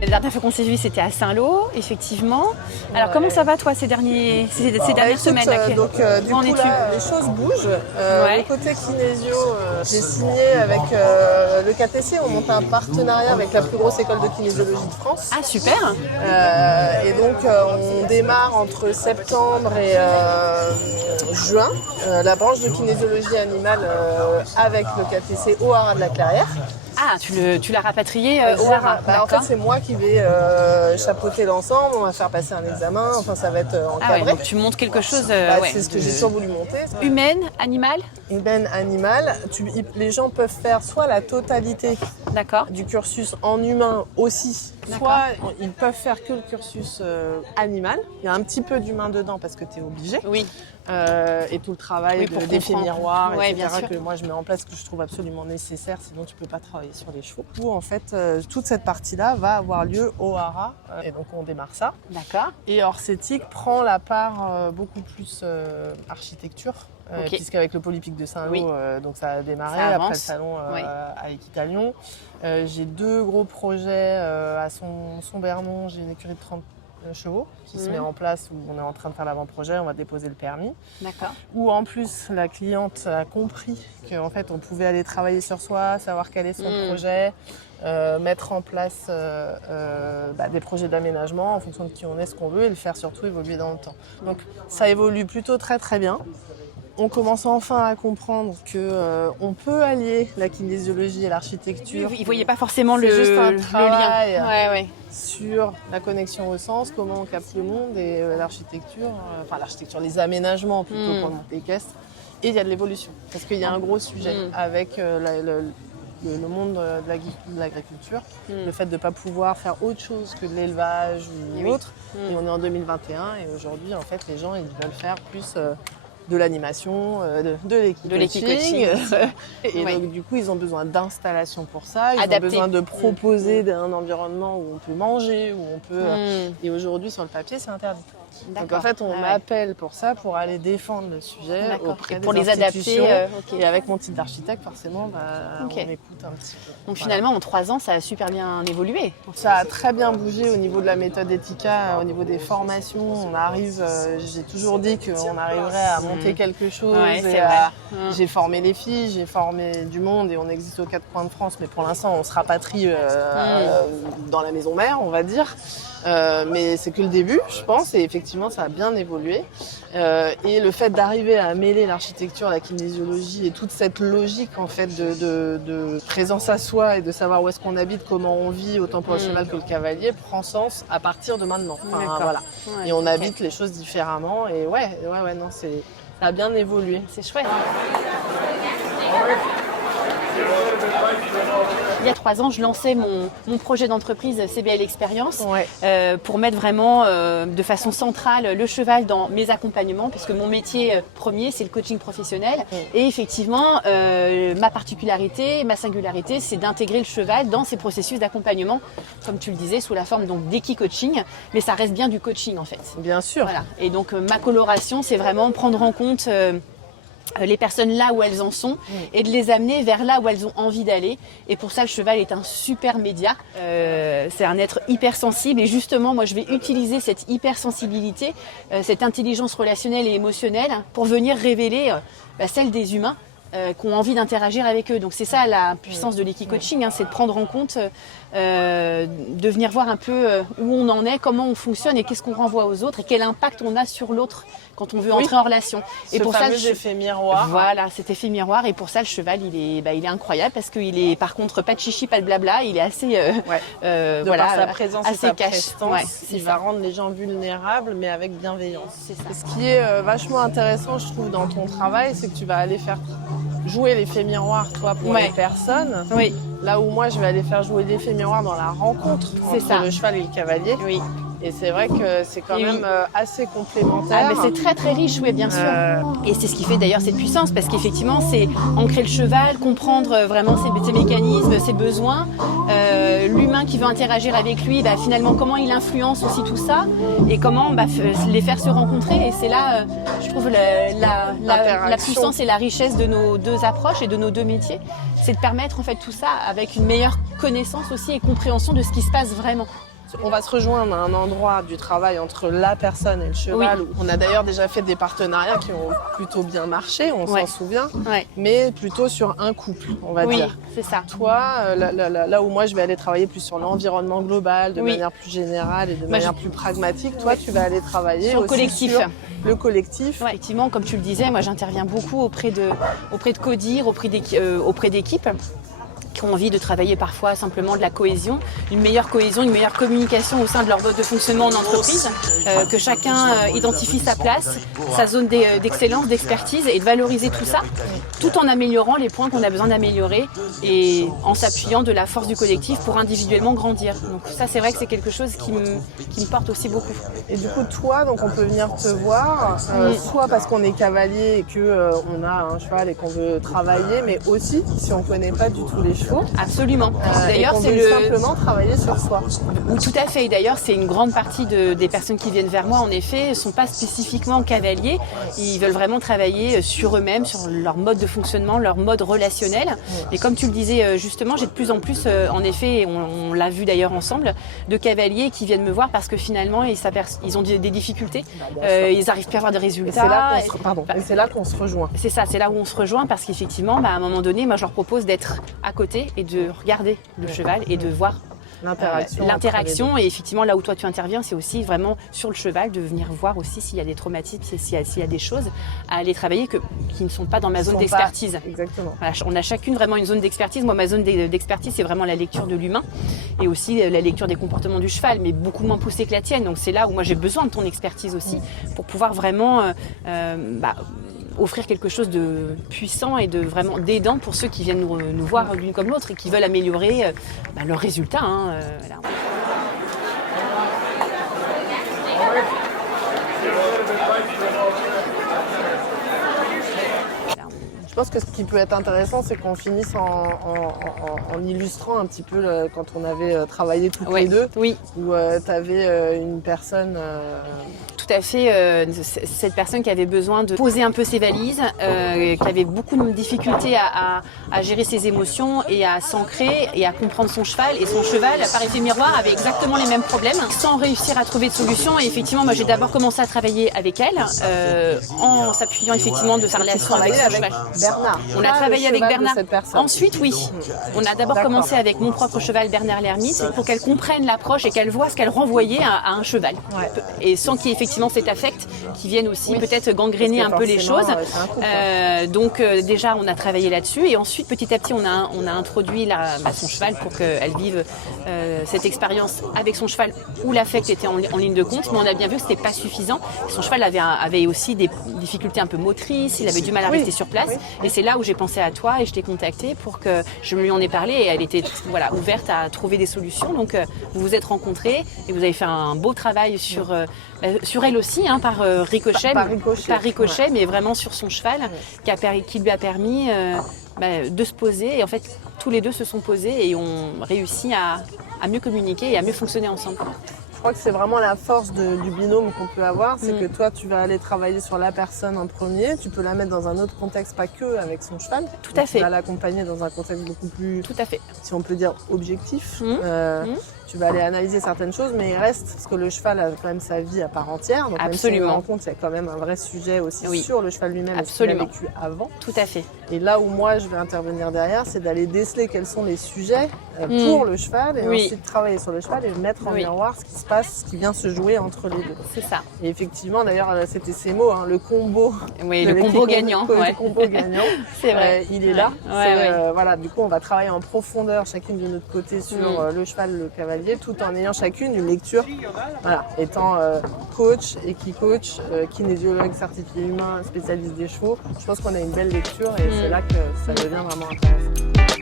La dernière fois qu'on s'est vu, c'était à Saint-Lô, effectivement. Alors, comment ça va, toi, ces dernières semaines là, donc, du coup, là, les choses bougent. Le côté kinésio, j'ai signé avec le KTC. On monte un partenariat avec la plus grosse école de kinésiologie de France. Ah, super. Et donc, on démarre entre septembre et juin la branche de kinésiologie animale avec le KTC au Haras de la Clairière. Ah, tu l'as rapatrié au Haras. En fait, c'est moi qui vais chapeauter l'ensemble. On va faire passer un examen. Enfin, ça va être encadré. Ah ouais, donc tu montes quelque chose. C'est ce que j'ai toujours voulu monter. Humaine, animale. Humaine, animale. Les gens peuvent faire soit la totalité du cursus en humain aussi, soit ils peuvent faire que le cursus animal. Il y a un petit peu d'humain dedans parce que tu es obligé. Oui. Et tout le travail d'effets miroirs, etc. que moi je mets en place, que je trouve absolument nécessaire, sinon tu peux pas travailler sur les chevaux. Où en fait toute cette partie-là va avoir lieu au Haras, et donc on démarre ça. D'accord. Et Orcétique prend la part beaucoup plus architecture, puisqu'avec le Polypique de Saint-Lô, donc ça a démarré après le salon à Équitalion. J'ai 2 gros projets à Son-Bernon, j'ai une écurie de 30 chevaux qui se met en place, où on est en train de faire l'avant-projet, on va déposer le permis. D'accord. Où en plus la cliente a compris qu'en fait on pouvait aller travailler sur soi, savoir quel est son projet, mettre en place des projets d'aménagement en fonction de qui on est, ce qu'on veut, et le faire surtout évoluer dans le temps. Donc ça évolue plutôt très très bien. On commence enfin à comprendre qu'on peut allier la kinésiologie et l'architecture. Ils ne voyaient pas forcément le lien sur la connexion au sens, comment on capte le monde, et l'architecture, les aménagements plutôt pour le monde équestre. Et il y a de l'évolution, parce qu'il y a un gros sujet avec le monde de l'agriculture, le fait de ne pas pouvoir faire autre chose que de l'élevage ou autre. Et on est en 2021, et aujourd'hui, en fait, les gens ils veulent faire plus de l'animation, de l'équicoaching. Et donc, du coup, ils ont besoin d'installations pour ça. Ils ont besoin de proposer un environnement où on peut manger, où on peut... Et aujourd'hui, sur le papier, c'est interdit. Donc, en fait, on m'appelle pour ça, pour aller défendre le sujet auprès des institutions. Et avec mon titre d'architecte, forcément, on écoute un petit peu. Donc, finalement, en 3 ans, ça a super bien évolué. Ça a très bien bougé au niveau de la méthode Etika, au niveau des formations. On arrive... j'ai toujours dit qu'on arriverait à monter quelque chose. J'ai formé les filles, j'ai formé du monde, et on existe aux 4 coins de France, mais pour l'instant on se rapatrie dans la maison mère, on va dire. Mais c'est que le début, je pense, et effectivement ça a bien évolué. Et le fait d'arriver à mêler l'architecture, la kinésiologie et toute cette logique en fait de présence à soi, et de savoir où est-ce qu'on habite, comment on vit, autant pour le cheval que le cavalier, prend sens à partir de maintenant. Et on habite les choses différemment, et non, ça a bien évolué. C'est chouette. Il y a 3 ans, je lançais mon projet d'entreprise CBL Expérience pour mettre vraiment de façon centrale le cheval dans mes accompagnements, puisque mon métier premier, c'est le coaching professionnel. Et effectivement, ma particularité, ma singularité, c'est d'intégrer le cheval dans ces processus d'accompagnement, comme tu le disais, sous la forme d'équi-coaching. Mais ça reste bien du coaching, en fait. Bien sûr. Voilà. Et donc, ma coloration, c'est vraiment prendre en compte... les personnes là où elles en sont et de les amener vers là où elles ont envie d'aller. Et pour ça, le cheval est un super média. C'est un être hypersensible, et justement, moi, je vais utiliser cette hypersensibilité, cette intelligence relationnelle et émotionnelle pour venir révéler celle des humains qui ont envie d'interagir avec eux. Donc c'est ça la puissance de l'équi-coaching, c'est de prendre en compte, de venir voir un peu où on en est, comment on fonctionne et qu'est-ce qu'on renvoie aux autres et quel impact on a sur l'autre quand on veut entrer en relation. Et pour ça, effet miroir. Voilà, cet effet miroir. Et pour ça, le cheval, il est incroyable, parce qu'il est, par contre, pas de chichi, pas de blabla. Il est assez, par sa présence assez et sa cash. prestance, il va rendre les gens vulnérables, mais avec bienveillance. C'est ça. Ce qui est vachement intéressant, je trouve, dans ton travail, c'est que tu vas aller faire jouer l'effet miroir, toi, pour les personnes. Oui. Là où moi, je vais aller faire jouer l'effet miroir dans la rencontre entre le cheval et le cavalier. Oui. Et c'est vrai que c'est quand même assez complémentaire. Ah, mais c'est très très riche, oui, bien sûr. Et c'est ce qui fait d'ailleurs cette puissance, parce qu'effectivement, c'est ancrer le cheval, comprendre vraiment ses mécanismes, ses besoins. L'humain qui veut interagir avec lui, finalement, comment il influence aussi tout ça, et comment les faire se rencontrer. Et c'est là, je trouve, la puissance et la richesse de nos deux approches et de nos deux métiers. C'est de permettre en fait tout ça avec une meilleure connaissance aussi et compréhension de ce qui se passe vraiment. On va se rejoindre à un endroit du travail entre la personne et le cheval. Oui. On a d'ailleurs déjà fait des partenariats qui ont plutôt bien marché, on s'en souvient, mais plutôt sur un couple, on va dire. Oui, c'est ça. Toi, là où moi je vais aller travailler plus sur l'environnement global, de manière plus générale et de manière plus pragmatique, toi tu vas aller travailler sur aussi le collectif. Sur le collectif. Ouais, effectivement, comme tu le disais, moi j'interviens beaucoup auprès de CODIR, auprès d'équipes qui ont envie de travailler parfois simplement de la cohésion, une meilleure communication au sein de leur mode de fonctionnement en entreprise, que chacun identifie sa place, sa zone d'excellence, d'expertise et de valoriser tout ça, tout en améliorant les points qu'on a besoin d'améliorer et en s'appuyant de la force du collectif pour individuellement grandir. Donc ça, c'est vrai que c'est quelque chose qui me porte aussi beaucoup. Et du coup, toi, donc on peut venir te voir, soit parce qu'on est cavalier et que on a un cheval et qu'on veut travailler, mais aussi si on connaît pas du tout les chevaux. Absolument. D'ailleurs, c'est simplement travailler sur soi. Tout à fait. Et d'ailleurs, c'est une grande partie des personnes qui viennent vers moi, en effet, ne sont pas spécifiquement cavaliers. Ils veulent vraiment travailler sur eux-mêmes, sur leur mode de fonctionnement, leur mode relationnel. Et comme tu le disais justement, j'ai de plus en plus, en effet, et on l'a vu d'ailleurs ensemble, de cavaliers qui viennent me voir parce que finalement, ils ont des difficultés. Ils n'arrivent plus à avoir de résultats. Et c'est là qu'on se rejoint. C'est ça, c'est là où on se rejoint parce qu'effectivement, à un moment donné, moi, je leur propose d'être à côté et de regarder le cheval et de voir l'interaction. Et effectivement, là où toi tu interviens, c'est aussi vraiment sur le cheval, de venir voir aussi s'il y a des traumatismes, s'il y a des choses à aller travailler qui ne sont pas dans ma zone d'expertise. Exactement. Voilà, on a chacune vraiment une zone d'expertise. Moi, ma zone d'expertise, c'est vraiment la lecture de l'humain et aussi la lecture des comportements du cheval, mais beaucoup moins poussée que la tienne. Donc c'est là où moi j'ai besoin de ton expertise aussi pour pouvoir vraiment offrir quelque chose de puissant et de vraiment d'aidant pour ceux qui viennent nous voir l'une comme l'autre et qui veulent améliorer leurs résultats. Voilà. Je pense que ce qui peut être intéressant, c'est qu'on finisse en illustrant un petit peu quand on avait travaillé toutes les deux, où tu avais une personne... Tout à fait, cette personne qui avait besoin de poser un peu ses valises, qui avait beaucoup de difficultés à gérer ses émotions et à s'ancrer et à comprendre son cheval. Et son cheval, par effet miroir, avait exactement les mêmes problèmes, sans réussir à trouver de solution. Et effectivement, moi j'ai d'abord commencé à travailler avec elle, en s'appuyant effectivement de sa relation avec son cheval. Bernard. On a travaillé avec Bernard. Ensuite, oui. On a d'abord commencé avec mon propre cheval, Bernard l'Ermite, pour qu'elle comprenne l'approche et qu'elle voit ce qu'elle renvoyait à un cheval. Et sans qu'il y ait effectivement cet affect qui vienne aussi peut-être gangréner un peu les choses. Donc déjà, on a travaillé là-dessus. Et ensuite, petit à petit, on a introduit son cheval pour qu'elle vive cette expérience avec son cheval où l'affect était en ligne de compte. Mais on a bien vu que ce n'était pas suffisant. Son cheval avait aussi des difficultés un peu motrices. Il avait du mal à rester sur place. Et c'est là où j'ai pensé à toi et je t'ai contacté pour que je lui en ai parlé et elle était ouverte à trouver des solutions. Donc vous vous êtes rencontrés et vous avez fait un beau travail sur elle aussi, par ricochet, mais vraiment sur son cheval, qui lui a permis de se poser. Et en fait, tous les deux se sont posés et ont réussi à mieux communiquer et à mieux fonctionner ensemble. Je crois que c'est vraiment la force du binôme qu'on peut avoir, c'est que toi tu vas aller travailler sur la personne en premier, tu peux la mettre dans un autre contexte, pas que avec son cheval. Tout à fait. Tu vas l'accompagner dans un contexte beaucoup plus, tout à fait, si on peut dire objectif. Tu vas aller analyser certaines choses, mais il reste, parce que le cheval a quand même sa vie à part entière. Donc absolument. Même si on rend compte, il y a quand même un vrai sujet aussi sur le cheval lui-même, absolument. Et ce qu'il a vécu avant. Tout à fait. Et là où moi je vais intervenir derrière, c'est d'aller déceler quels sont les sujets pour le cheval et ensuite travailler sur le cheval et mettre en miroir ce qui se passe, ce qui vient se jouer entre les deux. C'est ça. Et effectivement, d'ailleurs, c'était ces mots, le combo. Oui, le combo gagnant. Le combo gagnant. C'est vrai. Il est là. Voilà, du coup, on va travailler en profondeur chacune de notre côté sur le cheval, le cavalier, tout en ayant chacune une lecture, étant coach, équi-coach, kinésiologue certifié humain, spécialiste des chevaux. Je pense qu'on a une belle lecture et c'est là que ça devient vraiment intéressant.